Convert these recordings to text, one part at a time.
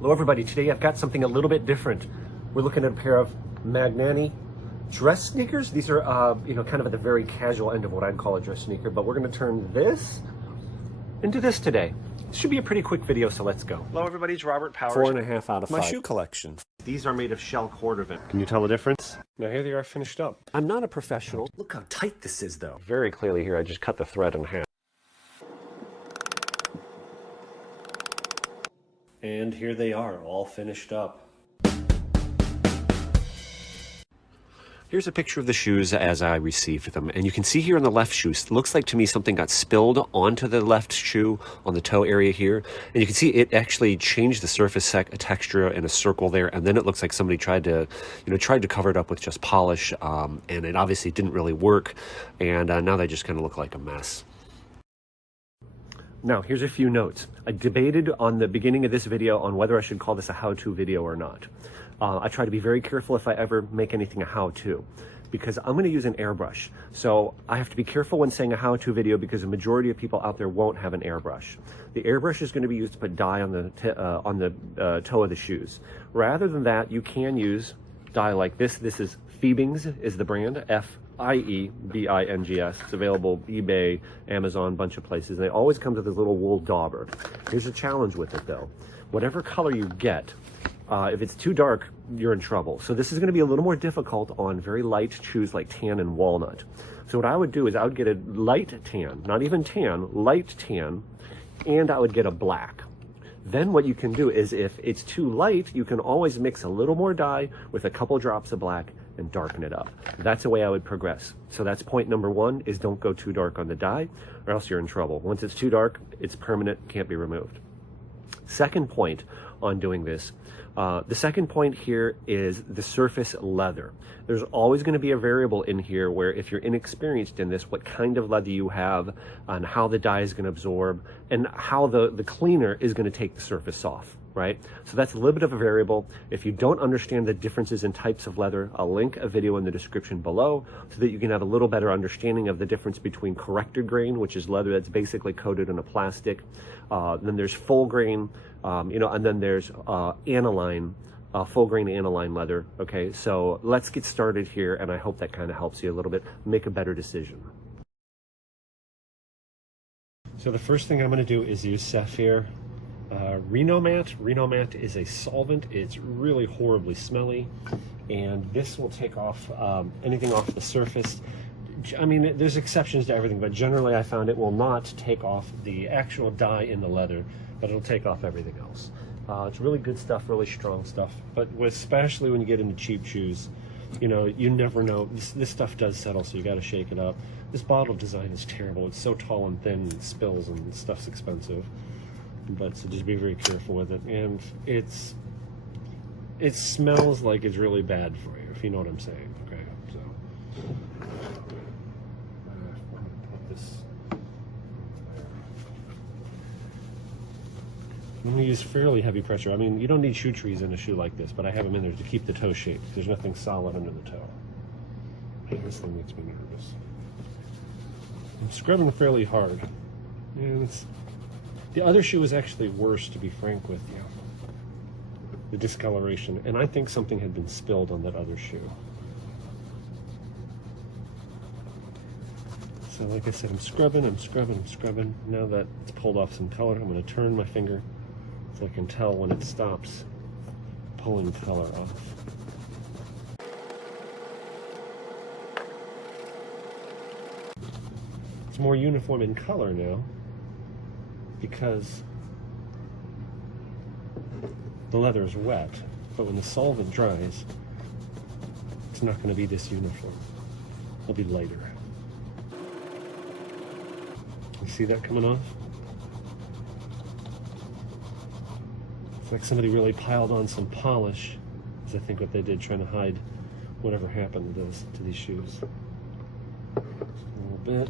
Hello everybody, today I've got something a little bit different. We're looking at a pair of Magnanni dress sneakers. These are, kind of at the very casual end of what I'd call a dress sneaker, but we're gonna turn this into this today. It should be a pretty quick video, so let's go. Hello everybody, it's Robert Powers. 4.5 out of 5. My shoe collection. These are made of shell cordovan. Can you tell the difference? Now here they are finished up. I'm not a professional. Look how tight this is though. Very clearly here, I just cut the thread in half. And here they are, all finished up. Here's a picture of the shoes as I received them. And you can see here on the left shoe, it looks like to me something got spilled onto the left shoe on the toe area here. And you can see it actually changed the surface texture in a circle there. And then it looks like somebody tried to cover it up with just polish. And it obviously didn't really work. And now they just kind of look like a mess. Now, here's a few notes. I debated on the beginning of this video on whether I should call this a how-to video or not. I try to be very careful if I ever make anything a how-to, because I'm going to use an airbrush. So I have to be careful when saying a how-to video because the majority of people out there won't have an airbrush. The airbrush is going to be used to put dye on the toe of the shoes. Rather than that, you can use dye like this. This is Fiebing's is the brand, F-I-E-B-I-N-G-S. It's available eBay, Amazon, bunch of places. And they always come to this little wool dauber. Here's a challenge with it though. Whatever color you get, if it's too dark, you're in trouble. So this is going to be a little more difficult on very light shoes like tan and walnut. So what I would do is I would get a light tan, not even tan, light tan, and I would get a black. Then what you can do is if it's too light, you can always mix a little more dye with a couple drops of black and darken it up. That's the way I would progress. So that's point number one, is don't go too dark on the dye or else you're in trouble. Once it's too dark, it's permanent, can't be removed. Second point on doing this, the second point here is the surface leather. There's always going to be a variable in here where if you're inexperienced in this, what kind of leather you have and how the dye is going to absorb and how the cleaner is going to take the surface off, right? So that's a little bit of a variable. If you don't understand the differences in types of leather, I'll link a video in the description below so that you can have a little better understanding of the difference between corrected grain, which is leather that's basically coated in a plastic. Then there's full grain, and then there's aniline, full grain aniline leather. Okay, so let's get started here, and I hope that kind of helps you a little bit make a better decision. So the first thing I'm going to do is use Saphir Renomat. Renomat is a solvent. It's really horribly smelly, and this will take off anything off the surface. I mean, there's exceptions to everything, but generally I found it will not take off the actual dye in the leather, but it'll take off everything else. It's really good stuff, really strong stuff, but especially when you get into cheap shoes, you never know. This stuff does settle, so you got to shake it up. This bottle design is terrible. It's so tall and thin, and spills, and stuff's expensive. But so just be very careful with it. And it smells like it's really bad for you, if you know what I'm saying. Okay, so I'm going to use fairly heavy pressure. I mean, you don't need shoe trees in a shoe like this, but I have them in there to keep the toe shaped. There's nothing solid under the toe. This thing makes me nervous. I'm scrubbing fairly hard. And the other shoe is actually worse, to be frank with you. The discoloration. And I think something had been spilled on that other shoe. So like I said, I'm scrubbing. Now that it's pulled off some color, I'm going to turn my finger so I can tell when it stops pulling color off. It's more uniform in color now because the leather is wet, but when the solvent dries, it's not going to be this uniform. It'll be lighter. You see that coming off? It's like somebody really piled on some polish, is I think what they did, trying to hide whatever happened to these shoes. A little bit.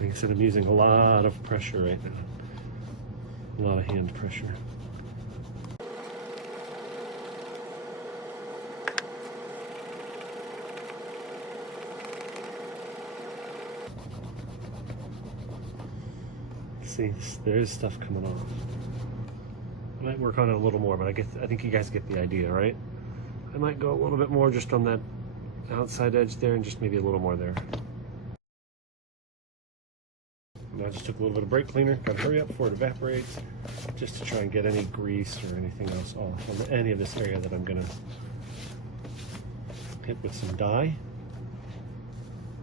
Like I said, I'm using a lot of pressure right now. A lot of hand pressure. See, there's stuff coming off. I might work on it a little more, but I think you guys get the idea, right? I might go a little bit more just on that outside edge there, and just maybe a little more there. And I just took a little bit of brake cleaner. Gotta hurry up before it evaporates, just to try and get any grease or anything else off on any of this area that I'm gonna hit with some dye.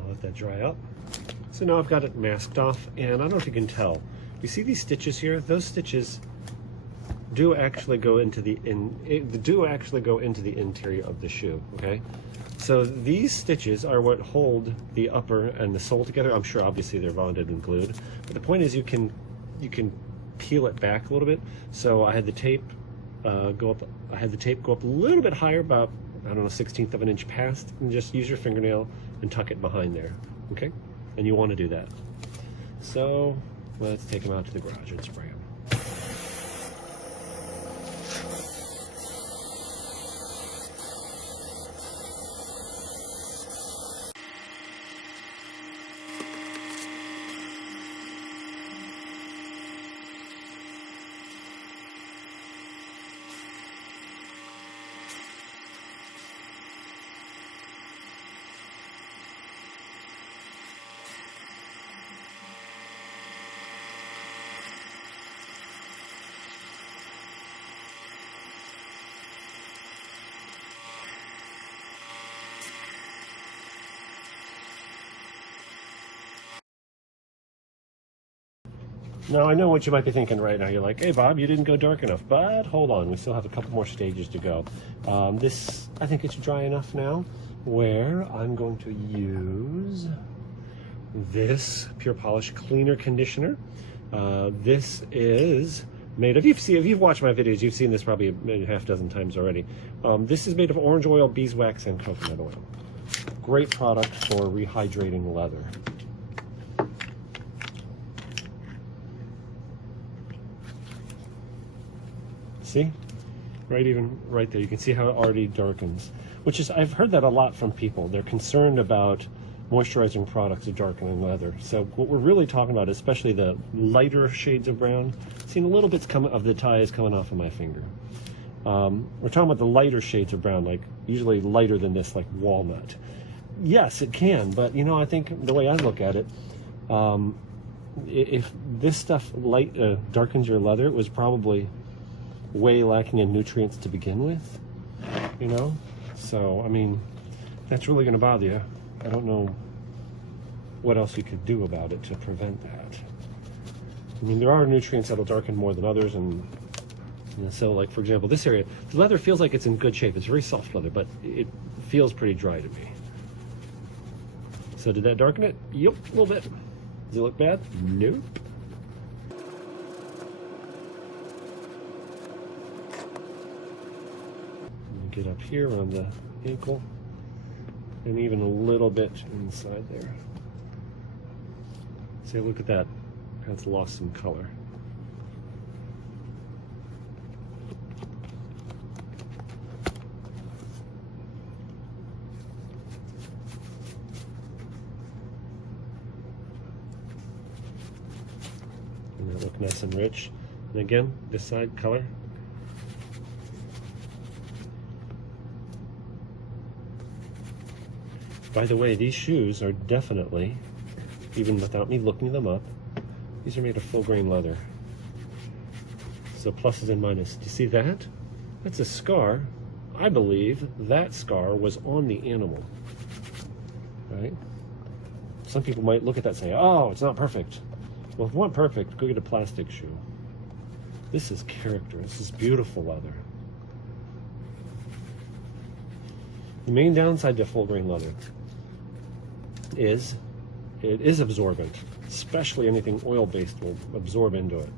I'll let that dry up. So now I've got it masked off, and I don't know if you can tell. You see these stitches here? Those stitches do actually go into the interior of the shoe. Okay, so these stitches are what hold the upper and the sole together. I'm sure obviously they're bonded and glued, but the point is you can peel it back a little bit. So I had the tape go up. I had the tape go up a little bit higher, about, I don't know, 1/16 of an inch past, and just use your fingernail and tuck it behind there. Okay, and you want to do that. So let's take them out to the garage and spray them. Now, I know what you might be thinking right now. You're like, hey, Bob, you didn't go dark enough. But hold on, we still have a couple more stages to go. This, I think it's dry enough now, where I'm going to use this Pure Polish Cleaner Conditioner. This is made of, if you've watched my videos, you've seen this probably maybe half dozen times already. This is made of orange oil, beeswax, and coconut oil. Great product for rehydrating leather. See? Right there, you can see how it already darkens. Which is, I've heard that a lot from people. They're concerned about moisturizing products of darkening leather. So what we're really talking about, especially the lighter shades of brown, seeing a little bits of the ties coming off of my finger. We're talking about the lighter shades of brown, like usually lighter than this, like walnut. Yes, it can, but you know, I think the way I look at it, if this stuff darkens your leather, it was probably way lacking in nutrients to begin with, you know? So, I mean, that's really going to bother you. I don't know what else you could do about it to prevent that. I mean, there are nutrients that'll darken more than others, and you know, so like, for example, this area, the leather feels like it's in good shape. It's very soft leather, but it feels pretty dry to me. So did that darken it? Yep, a little bit. Does it look bad? Nope. Get up here on the ankle, and even a little bit inside there. See, look at that. That's lost some color. And that look nice and rich. And again, this side color. By the way, these shoes are definitely, even without me looking them up, these are made of full grain leather. So pluses and minuses. Do you see that? That's a scar. I believe that scar was on the animal. Right? Some people might look at that and say, oh, it's not perfect. Well, if you want perfect, go get a plastic shoe. This is character. This is beautiful leather. The main downside to full grain leather is it is absorbent, especially anything oil-based will absorb into it.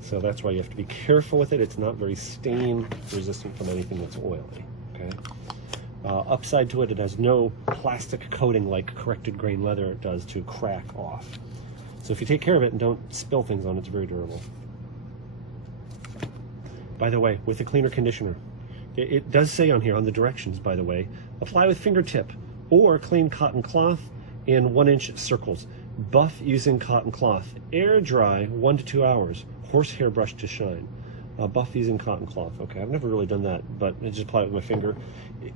So that's why you have to be careful with it. It's not very stain resistant from anything that's oily. Okay. Upside to it, it has no plastic coating like corrected grain leather does to crack off. So if you take care of it and don't spill things on it, it's very durable. By the way, with the cleaner conditioner, it does say on here, on the directions, by the way, apply with fingertip or clean cotton cloth in 1-inch circles. Buff using cotton cloth. Air dry 1 to 2 hours. Horsehair brush to shine. Buff using cotton cloth. Okay, I've never really done that, but I just apply it with my finger.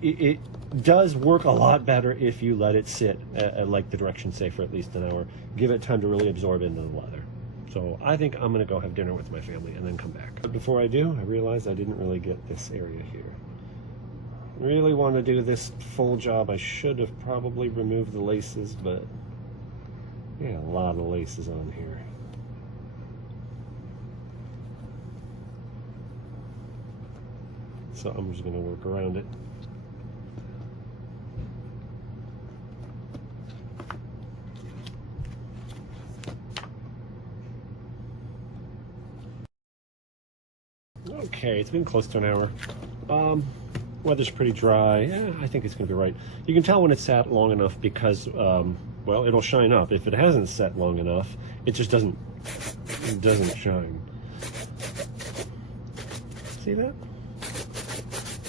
It does work a lot better if you let it sit, like the directions say, for at least an hour. Give it time to really absorb into the leather. So I think I'm gonna go have dinner with my family and then come back. But before I do, I realized I didn't really get this area here. Really want to do this full job. I should have probably removed the laces, but yeah, a lot of laces on here. So I'm just going to work around it. Okay, it's been close to an hour. Weather's pretty dry. Yeah, I think it's going to be right. You can tell when it's sat long enough because, well, it'll shine up. If it hasn't set long enough, it just doesn't shine. See that?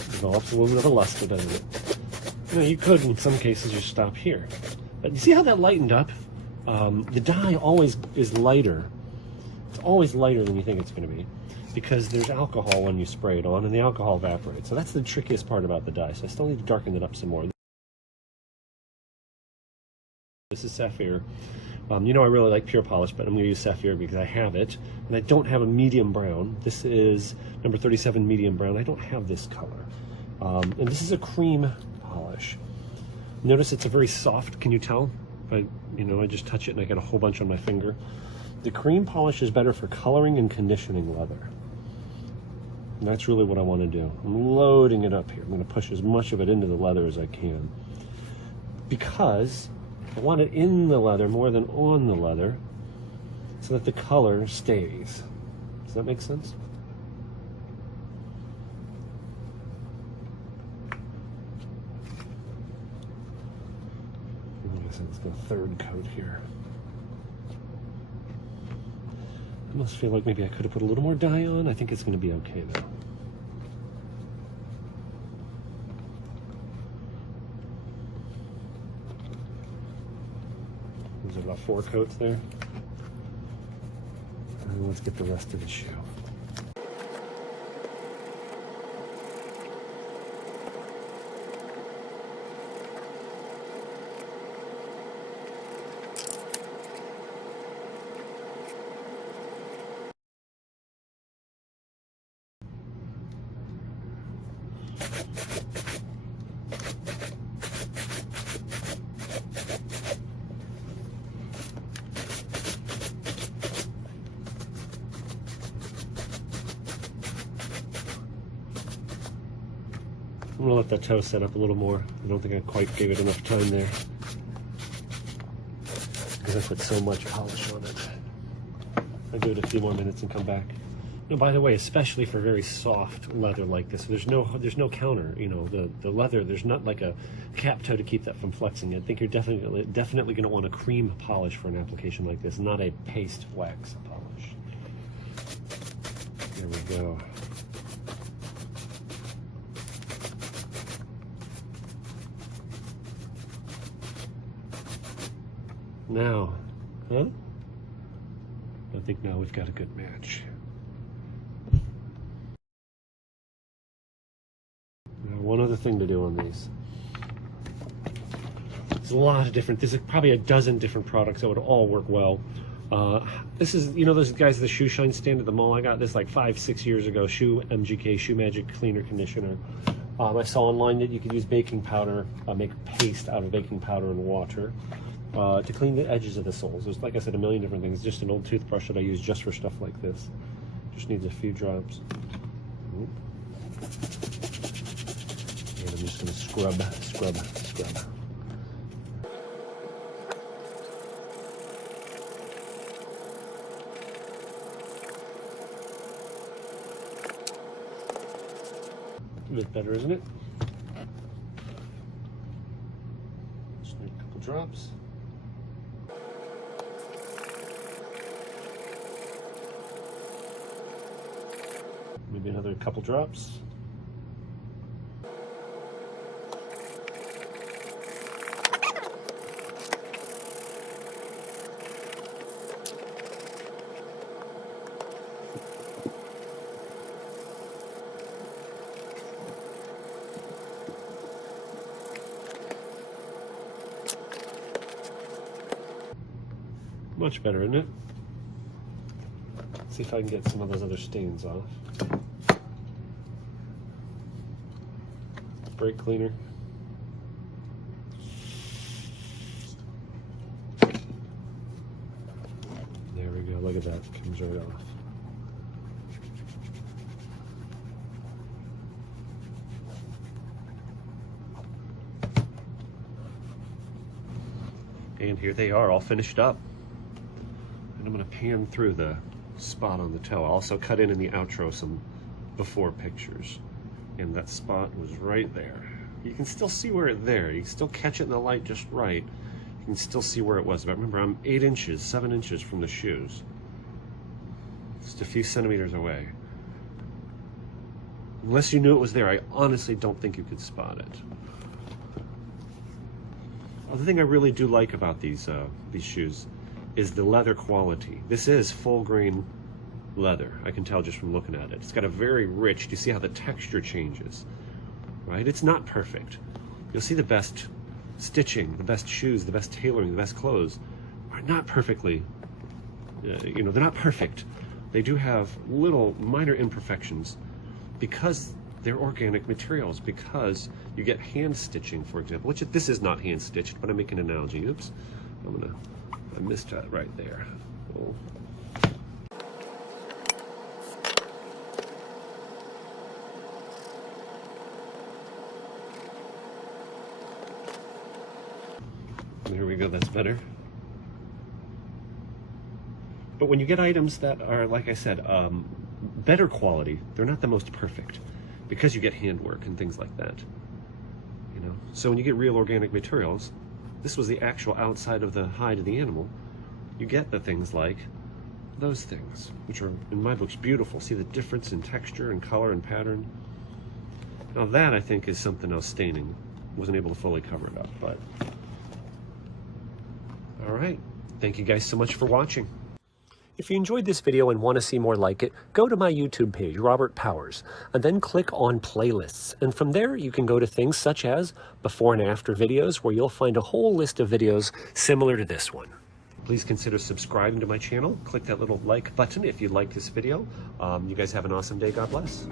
Develops a little bit of a luster, doesn't it? You know, you could, in some cases, just stop here. But you see how that lightened up? The dye always is lighter. It's always lighter than you think it's going to be, because there's alcohol when you spray it on, and the alcohol evaporates. So that's the trickiest part about the dye. So I still need to darken it up some more. This is Saphir. You know I really like pure polish, but I'm going to use Saphir because I have it. And I don't have a medium brown. This is number 37 medium brown. I don't have this color. And this is a cream polish. Notice it's a very soft, can you tell? I just touch it and I get a whole bunch on my finger. The cream polish is better for coloring and conditioning leather. And that's really what I want to do. I'm loading it up here. I'm going to push as much of it into the leather as I can, because I want it in the leather more than on the leather, so that the color stays. Does that make sense? I guess it's the third coat here. I almost feel like maybe I could have put a little more dye on. I think it's going to be okay though. There's about 4 coats there. And let's get the rest of the shoe. I'm gonna let that toe set up a little more. I don't think I quite gave it enough time there, because I put so much polish on it. I'll do it a few more minutes and come back. No, by the way, especially for very soft leather like this, there's no counter. You know, the leather, there's not like a cap toe to keep that from flexing. I think you're definitely going to want a cream polish for an application like this, not a paste wax polish. There we go. Now, huh? I think now we've got a good match. Now, one other thing to do on these. There's a lot of different, there's probably a dozen different products that would all work well. This is, you know, those guys at the shoe shine stand at the mall. I got this like 5-6 years ago. Shoe MGK, Shoe MGK Cleaner Conditioner. I saw online that you could use baking powder, make paste out of baking powder and water. To clean the edges of the soles. There's, like I said, a million different things. Just an old toothbrush that I use just for stuff like this. Just needs a few drops. And I'm just going to scrub. A bit better, isn't it? Just need a couple drops. Maybe another couple drops. Much better, isn't it? Let's see if I can get some of those other stains off. Brake cleaner. There we go, look at that, comes right off. And here they are, all finished up. And I'm gonna pan through the spot on the toe. I'll also cut in the outro some before pictures. And that spot was right there. You can still see where it's there. You can still catch it in the light just right. You can still see where it was. But remember, I'm 8 inches, 7 inches from the shoes. Just a few centimeters away. Unless you knew it was there, I honestly don't think you could spot it. The thing I really do like about these shoes is the leather quality. This is full grain leather. I can tell just from looking at it. It's got a very rich, do you see how the texture changes? Right? It's not perfect. You'll see the best stitching, the best shoes, the best tailoring, the best clothes are not perfectly, they're not perfect. They do have little minor imperfections because they're organic materials, because you get hand stitching, for example, which this is not hand stitched, but I'm making an analogy. Oops, I missed that right there. Oh. There we go, that's better. But when you get items that are, like I said, better quality, they're not the most perfect because you get handwork and things like that. So when you get real organic materials, this was the actual outside of the hide of the animal, you get the things like those things, which are, in my books, beautiful. See the difference in texture and color and pattern? Now that, I think, is something else Staining wasn't able to fully cover it up, but... All right, thank you guys so much for watching. If you enjoyed this video and want to see more like it, go to my YouTube page, Robert Powers, and then click on playlists. And from there, you can go to things such as before and after videos, where you'll find a whole list of videos similar to this one. Please consider subscribing to my channel. Click that little like button if you like this video. You guys have an awesome day. God bless.